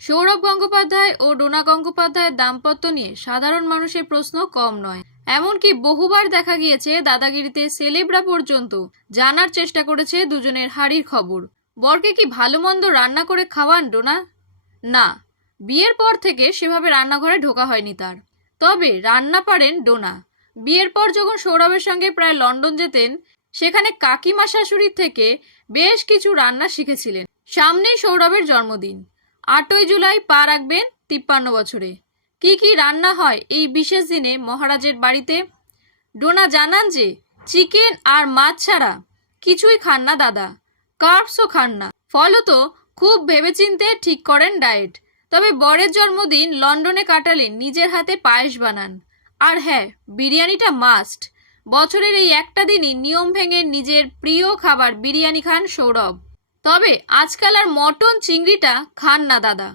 সৌরভ গঙ্গোপাধ্যায় ও ডোনা গঙ্গোপাধ্যায়ের দাম্পত্য নিয়ে সাধারণ মানুষের প্রশ্ন কম নয়। এমনকি বহুবার দেখা গিয়েছে দাদাগিরিতে সেলেবরা পর্যন্ত জানার চেষ্টা করেছে দুজনের হাড়ির খবর। বরকে কি ভালো মন্দ রান্না করে খাওয়ান ডোনা না, বিয়ের পর থেকে সেভাবে রান্নাঘরে ঢোকা হয়নি তার। তবে রান্না পারেন ডোনা বিয়ের পর যখন সৌরভের সঙ্গে প্রায় লন্ডন যেতেন, সেখানে কাকিমা শাশুড়ির থেকে বেশ কিছু রান্না শিখেছিলেন। সামনেই সৌরভের জন্মদিন। আটই জুলাই পা রাখবেন তিপ্পান্ন বছরে। কি কি রান্না হয় এই বিশেষ দিনে মহারাজের বাড়িতে? ডোনা জানান যে, চিকেন আর মাছ ছাড়া কিছুই খান না দাদা। কার্বসও খান না। ফলত খুব ভেবেচিন্তে ঠিক করেন ডায়েট। তবে বরের জন্মদিন লন্ডনে কাটালেন নিজের হাতে পায়েস বানান। আর হ্যাঁ বিরিয়ানিটা মাস্ট। বছরের এই একটা দিনই নিয়ম ভেঙে নিজের প্রিয় খাবার বিরিয়ানি খান সৌরভ। তবে আজকাল আর মটন চিংড়িটা খান না দাদা।